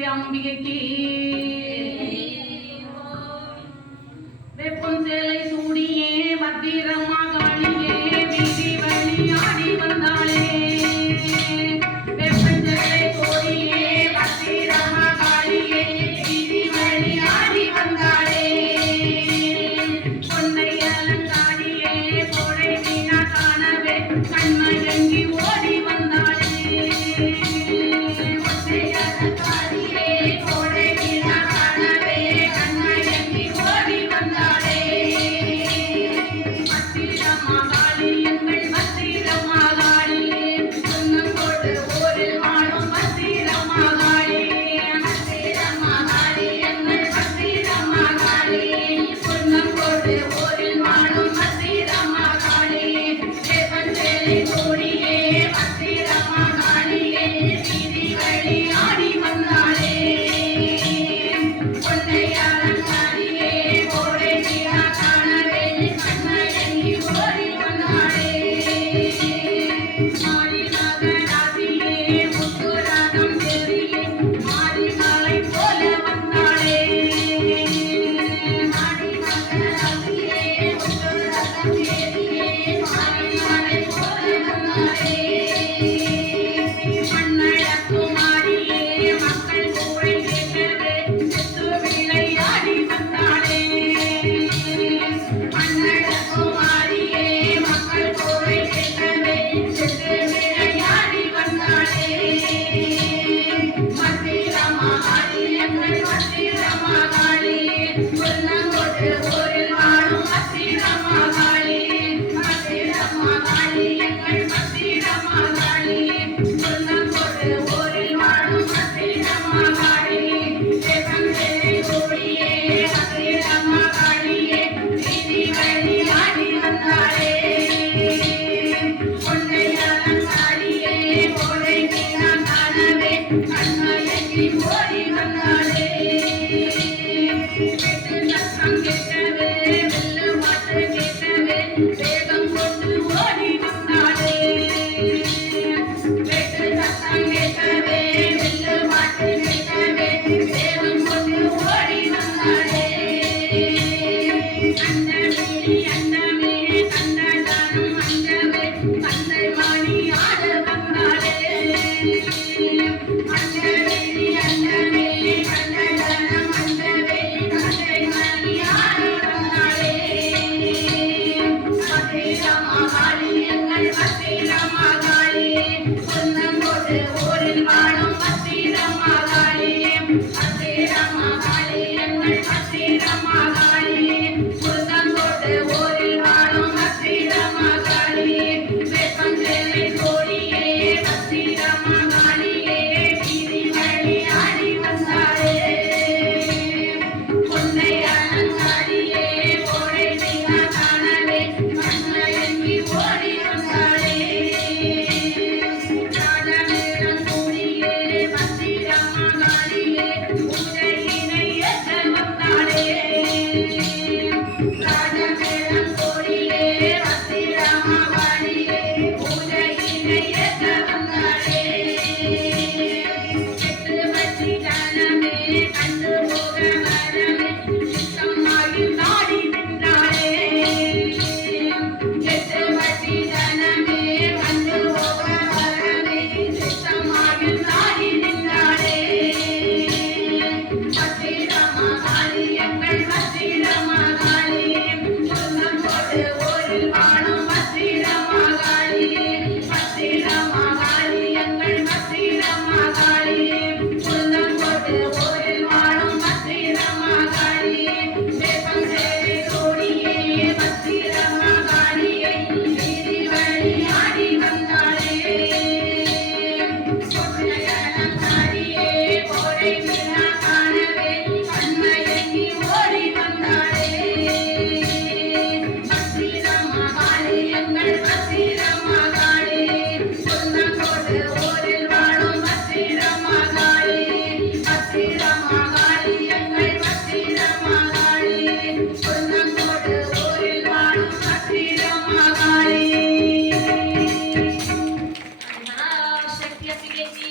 சக்தி அம்பிகைக்கு வெப்பம் சேலை சூடியே